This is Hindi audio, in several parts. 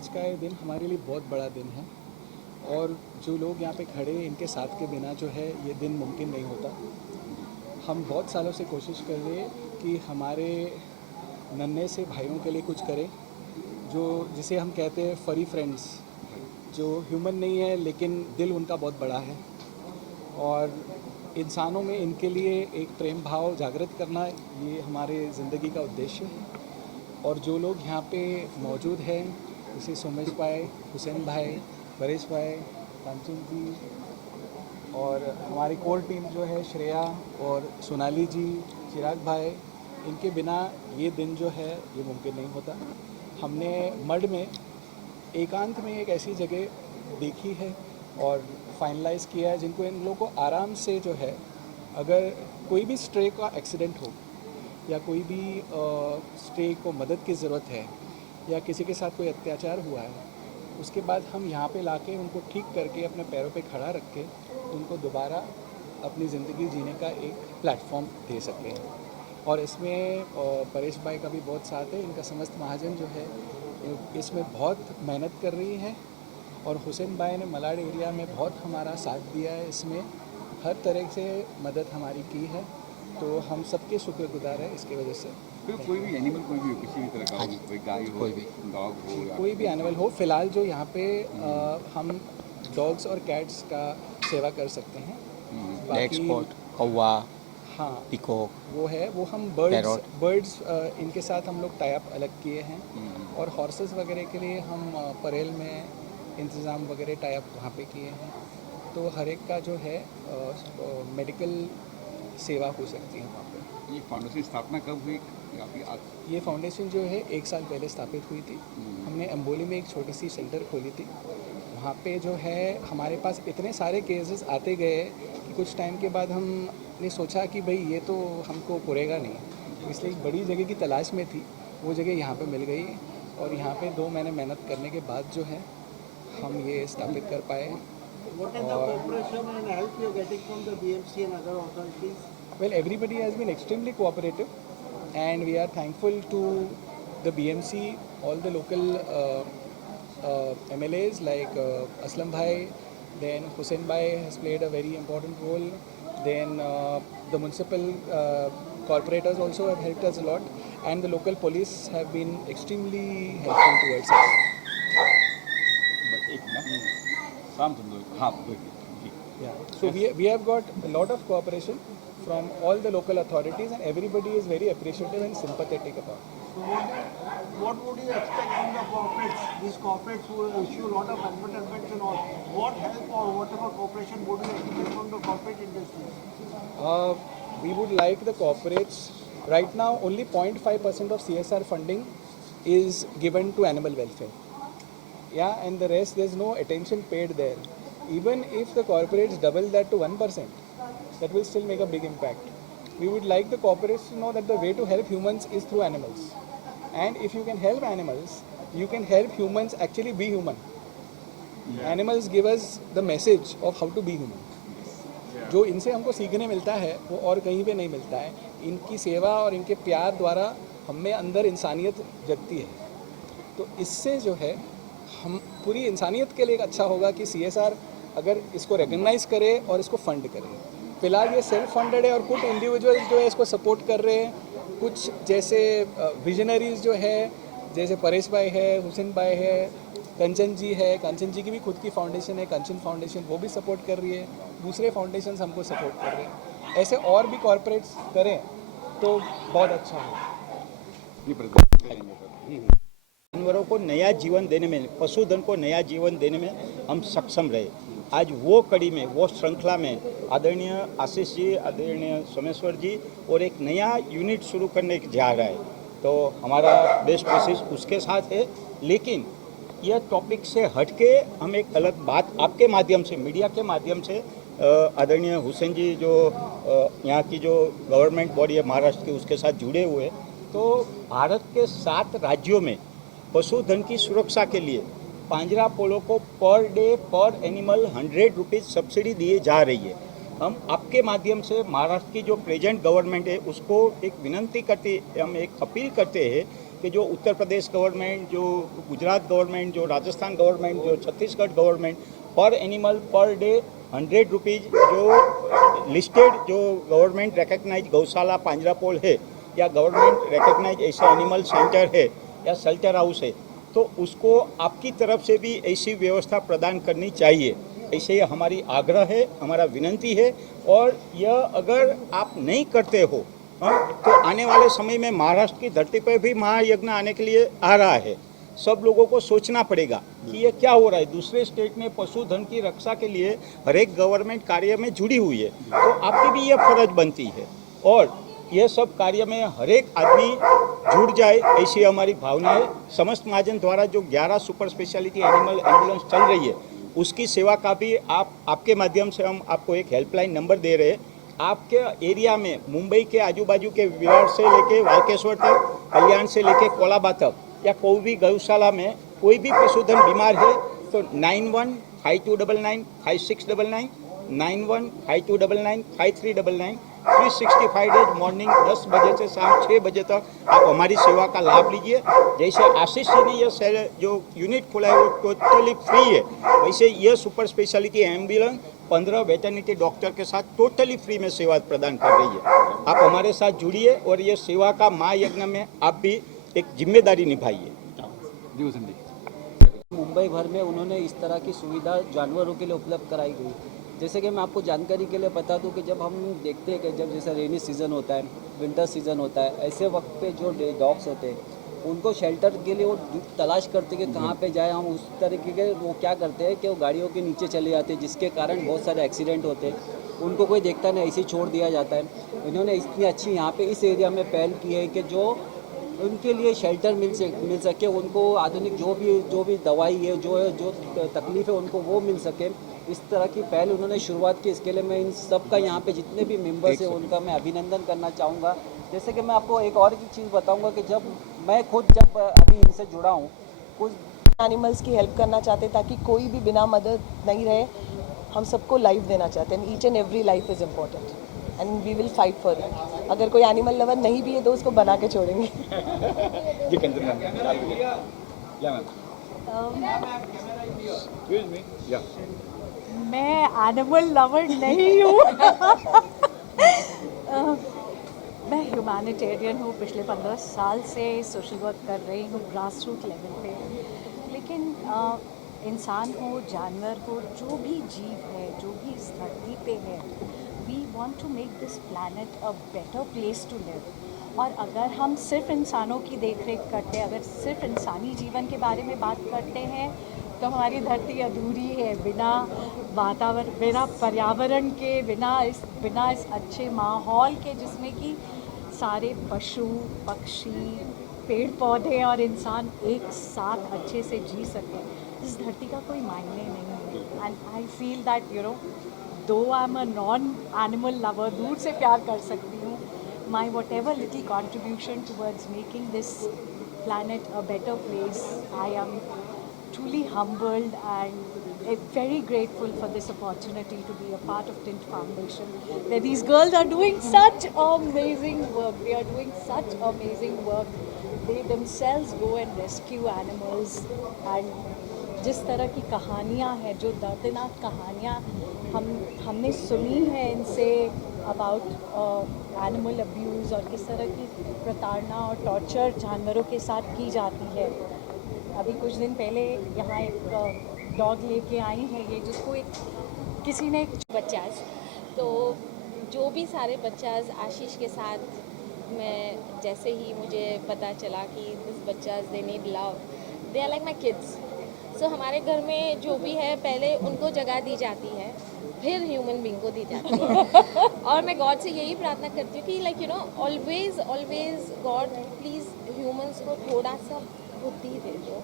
आज का ये दिन हमारे लिए बहुत बड़ा दिन है और जो लोग यहाँ पे खड़े हैं इनके साथ के बिना जो है ये दिन मुमकिन नहीं होता। हम बहुत सालों से कोशिश कर रहे हैं कि हमारे नन्हे से भाइयों के लिए कुछ करें, जो जिसे हम कहते हैं फरी फ्रेंड्स, जो ह्यूमन नहीं है लेकिन दिल उनका बहुत बड़ा है और इंसानों में इनके लिए एक प्रेम भाव जागृत करना ये हमारे ज़िंदगी का उद्देश्य है। और जो लोग यहाँ पे मौजूद हैं जैसे सोमेश भाई, हुसैन भाई, परेश भाई, कांचन जी और हमारी कोर टीम जो है श्रेया और सोनाली जी, चिराग भाई, इनके बिना ये दिन जो है ये मुमकिन नहीं होता। हमने मड में एकांत में एक ऐसी जगह देखी है और फाइनलाइज़ किया है जिनको इन लोगों को आराम से जो है, अगर कोई भी स्ट्रे का एक्सीडेंट हो या कोई भी स्ट्रे को मदद की ज़रूरत है या किसी के साथ कोई अत्याचार हुआ है, उसके बाद हम यहाँ पे लाके उनको ठीक करके अपने पैरों पे खड़ा रख के उनको दोबारा अपनी ज़िंदगी जीने का एक प्लेटफॉर्म दे सकते हैं। और इसमें परेश भाई का भी बहुत साथ है, इनका समस्त महाजन जो है इसमें बहुत मेहनत कर रही है और हुसैन भाई ने मलाड एरिया में बहुत हमारा साथ दिया है, इसमें हर तरह से मदद हमारी की है, तो हम सबके शुक्रगुजार हैं इसकी वजह से। कोई भी एनिमल कोई भी हो, किसी भी तरह का हो, कोई गाय हो, कोई भी डॉग हो, कोई भी एनिमल हो, फ़िलहाल जो यहाँ पे हम डॉग्स और कैट्स का सेवा कर सकते हैं। ब्लैक स्पॉट, कौवा, हाँ, पिकॉक, वो है, वो हम बर्ड्स इनके साथ हम लोग टाई अप अलग किए हैं और हॉर्सेस वगैरह के लिए हम परेल में इंतज़ाम वगैरह टाई अप वहाँ पे किए हैं, तो हर एक का जो है मेडिकल सेवा हो सकती है वहाँ पे। ये फाउंडेशन स्थापना कब हुई? ये फाउंडेशन जो है 1 साल पहले स्थापित हुई थी। हमने अम्बोली में एक छोटी सी सेंटर खोली थी, वहाँ पे जो है हमारे पास इतने सारे केसेस आते गए कि कुछ टाइम के बाद हमने सोचा कि भाई ये तो हमको पुरेगा नहीं, इसलिए एक बड़ी जगह की तलाश में थी, वो जगह यहाँ पे मिल गई और यहाँ पे 2 महीने मेहनत करने के बाद जो है हम ये स्थापित कर पाए। What is the cooperation and help you are getting from the BMC and other authorities? Well, everybody has been extremely cooperative and we are thankful to the BMC, all the local MLAs like Aslam Bhai, then Hussain Bhai has played a very important role, then the municipal corporators also have helped us a lot and the local police have been extremely helpful towards us. Yeah. So we have got a lot of cooperation from all the local authorities and everybody is very appreciative and sympathetic about it. So what would you expect from the corporates? These corporates will issue a lot of advertisements and all. What help or whatever cooperation would you expect from the corporate industry? We would like the corporates. Right now, only 0.5% of CSR funding is given to animal welfare. Yeah, and the rest, there's no attention paid there. Even if the corporates double that to 1%, that will still make a big impact. We would like the corporates to know that the way to help humans is through animals. And if you can help animals, you can help humans actually be human. Animals give us the message of how to be human. जो इनसे हमको सीखने मिलता है वो और कहीं पे नहीं मिलता है. इनकी सेवा और इनके प्यार द्वारा हम में अंदर इंसानियत जगती है. तो इससे जो है हम पूरी इंसानियत के लिए एक अच्छा होगा कि CSR अगर इसको रिकग्नाइज करे और इसको फंड करे. फिलहाल ये सेल्फ फंडेड है और कुछ इंडिविजुअल्स जो है इसको सपोर्ट कर रहे हैं. कुछ जैसे विजनरीज जो है, जैसे परेश भाई है, हुसैन भाई है, कंचन जी है. कंचन जी की भी खुद की फाउंडेशन है, कंचन फाउंडेशन, वो भी सपोर्ट कर रही है. दूसरे फाउंडेशंस हमको सपोर्ट कर रहे हैं. ऐसे और भी कॉरपोरेट्स करें तो बहुत अच्छा हो. जानवरों को नया जीवन देने में, पशुधन को नया जीवन देने में हम सक्षम रहे. आज वो कड़ी में, वो श्रृंखला में आदरणीय आशीष जी, आदरणीय सोमेश्वर जी और एक नया यूनिट शुरू करने जा रहा है. तो हमारा बेस्ट विशेष उसके साथ है. लेकिन यह टॉपिक से हटके हम एक अलग बात आपके माध्यम से, मीडिया के माध्यम से, आदरणीय हुसैन जी जो यहाँ की जो गवर्नमेंट बॉडी है महाराष्ट्र की, उसके साथ जुड़े हुए. तो भारत के 7 राज्यों में पशुधन की सुरक्षा के लिए पांजरापोलों को पर डे पर एनिमल 100 रुपीज़ सब्सिडी दिए जा रही है. हम आपके माध्यम से महाराष्ट्र की जो प्रेजेंट गवर्नमेंट है उसको एक विनंती करते, हम एक अपील करते हैं कि जो उत्तर प्रदेश गवर्नमेंट, जो गुजरात गवर्नमेंट, जो राजस्थान गवर्नमेंट, जो छत्तीसगढ़ गवर्नमेंट पर एनिमल पर डे 100 रुपीज़ जो लिस्टेड जो गवर्नमेंट रिकग्नाइज गौशाला पांजरापोल है या गवर्नमेंट रिकग्नाइज ऐसे एनिमल सेंटर है या शेल्टर हाउस है, तो उसको आपकी तरफ से भी ऐसी व्यवस्था प्रदान करनी चाहिए. ऐसे ही हमारी आग्रह है, हमारा विनंती है. और यह अगर आप नहीं करते हो तो आने वाले समय में महाराष्ट्र की धरती पर भी महायज्ञ आने के लिए आ रहा है. सब लोगों को सोचना पड़ेगा कि ये क्या हो रहा है. दूसरे स्टेट में पशुधन की रक्षा के लिए हर एक गवर्नमेंट कार्य में जुड़ी हुई है, तो आपकी भी यह फर्ज बनती है. और यह सब कार्य में हर एक आदमी जुड़ जाए, ऐसी हमारी भावना है. समस्त महाजन द्वारा जो 11 सुपर स्पेशलिटी एनिमल एम्बुलेंस चल रही है उसकी सेवा का भी आपके माध्यम से हम आपको एक हेल्पलाइन नंबर दे रहे हैं. आपके एरिया में मुंबई के आजू बाजू के विरार से लेके वालकेश्वर तक, कल्याण से लेके कोलाबा तक या कोई भी गौशाला में कोई भी पशुधन बीमार है तो 915299 5699, 915299 5399, 365 डेज मॉर्निंग 10 बजे से शाम 6 बजे तक आप हमारी सेवा का लाभ लीजिए. जैसे आशीष जी ने यह जो यूनिट खोला है वो टोटली फ्री है, वैसे यह super speciality ambulance 15 veterinary doctor के साथ टोटली फ्री में सेवा प्रदान कर रही है. आप हमारे साथ जुड़िए और ये सेवा का महायज्ञ में आप भी एक जिम्मेदारी निभाइए. मुंबई भर में उन्होंने इस तरह की सुविधा जानवरों के लिए उपलब्ध कराई गई. जैसे कि मैं आपको जानकारी के लिए बता दूं कि जब हम देखते हैं कि जब जैसा रेनी सीज़न होता है, विंटर सीज़न होता है, ऐसे वक्त पे जो डॉग्स होते हैं उनको शेल्टर के लिए वो तलाश करते कि कहाँ पे जाए. हम उस तरीके के वो क्या करते हैं कि वो गाड़ियों के नीचे चले जाते हैं, जिसके कारण बहुत सारे एक्सीडेंट होते हैं. उनको कोई देखता नहीं, ऐसे ही छोड़ दिया जाता है. इन्होंने इतनी अच्छी यहाँ पे इस एरिया में पहल की है कि जो उनके लिए शेल्टर मिल सके, उनको आधुनिक जो भी दवाई है, जो तकलीफ है उनको वो मिल सके. इस तरह की पहल उन्होंने शुरुआत की. इसके लिए मैं इन सब का यहाँ पे जितने भी मेंबर्स हैं उनका मैं अभिनंदन करना चाहूँगा. जैसे कि मैं आपको एक और चीज़ बताऊँगा कि जब मैं खुद अभी इनसे जुड़ा हूँ, कुछ एनिमल्स की हेल्प करना चाहते हैं ताकि कोई भी बिना मदद नहीं रहे. हम सबको लाइफ देना चाहते हैं. Each and every life is important and we will fight for it. अगर कोई एनिमल लवर नहीं भी है तो उसको बना के छोड़ेंगे. मैं एनिमल लवर नहीं हूँ. मैं ह्यूमैनिटेरियन हूँ. पिछले 15 साल से सोशल वर्क कर रही हूँ ग्रास रूट लेवल पे. लेकिन इंसान हो, जानवर हो, जो भी जीव है, जो भी इस धरती पे है, we want to make this planet a better place to live. और अगर हम सिर्फ इंसानों की देख रेख करते हैं, अगर सिर्फ इंसानी जीवन के बारे में बात करते हैं, तो हमारी धरती अधूरी है। बिना वातावरण, बिना पर्यावरण के, बिना इस अच्छे माहौल के जिसमें कि सारे पशु पक्षी, पेड़ पौधे और इंसान एक साथ अच्छे से जी सकें, इस धरती का कोई मायने नहीं है। एंड आई फील दैट दो I am a non animal lover, दूर से प्यार कर सकती हूँ, my whatever little contribution towards making this planet a better place, I am truly humbled and very grateful for this opportunity to be a part of Tint Foundation, where these girls are doing such amazing work. They are doing such amazing work. They themselves go and rescue animals, and जिस तरह की कहानियाँ हैं, जो दर्दनाक कहानियाँ हमने सुनी है इनसे अबाउट एनिमल अब्यूज़, और किस तरह की प्रताड़ना और टॉर्चर जानवरों के साथ की जाती है। अभी कुछ दिन पहले यहाँ एक डॉग लेके आई है ये, जिसको किसी ने बच्चाज, तो जो भी सारे बच्चाज आशीष के साथ, मैं जैसे ही मुझे पता चला कि दिस बच्चाज they need love, they are like my kids. So हमारे घर में जो भी है, पहले उनको जगह दी जाती है, फिर ह्यूमन बीइंग को दी जाती है। और मैं गॉड से यही प्रार्थना करती हूँ कि ऑलवेज गॉड प्लीज़ ह्यूमंस को थोड़ा सा बुद्धि दे दो,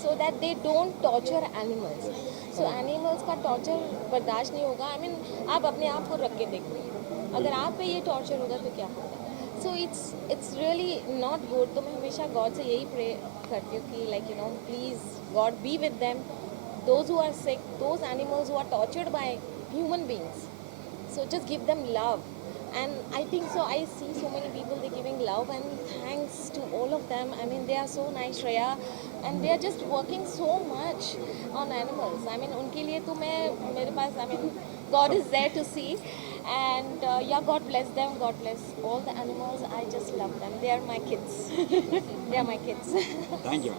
so that they don't torture animals. So animals का टॉर्चर बर्दाश्त नहीं होगा। आई मीन आप अपने आप को रख के देखो, अगर आप पे ये टॉर्चर होगा तो क्या होगा। So it's really not good. तो मैं हमेशा गॉड से यही प्रे करती हूँ कि please God be with them, those who are sick, those animals who are tortured by human beings. So just give them love, and I think so. I see so many people, they giving love, and thanks to all of them. I mean, they are so nice, Shreya, and they are just working so much on animals. I mean, unke liye to mere paas, I mean, God is there to see, and yeah, God bless them. God bless all the animals. I just love them. They are my kids. They are my kids. Thank you.